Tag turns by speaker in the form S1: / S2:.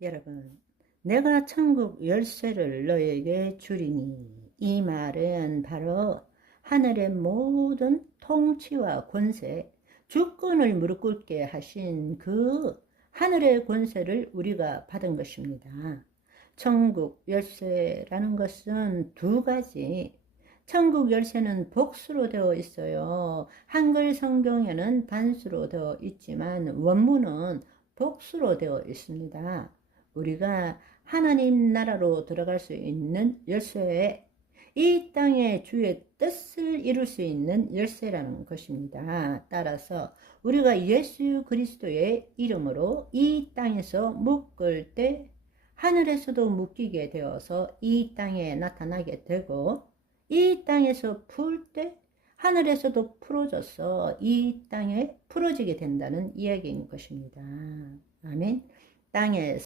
S1: 여러분, 내가 천국 열쇠를 너에게 주리니 이 말은 바로 하늘의 모든 통치와 권세, 주권을 무릎 꿇게 하신 그 하늘의 권세를 우리가 받은 것입니다. 천국 열쇠라는 것은 두 가지. 천국 열쇠는 복수로 되어 있어요. 한글 성경에는 단수로 되어 있지만 원문은 복수로 되어 있습니다. 우리가 하나님 나라로 들어갈 수 있는 열쇠에 이 땅의 주의 뜻을 이룰 수 있는 열쇠라는 것입니다. 따라서 우리가 예수 그리스도의 이름으로 이 땅에서 묶을 때 하늘에서도 묶이게 되어서 이 땅에 나타나게 되고 이 땅에서 풀 때 하늘에서도 풀어져서 이 땅에 풀어지게 된다는 이야기인 것입니다. 아멘. 땅에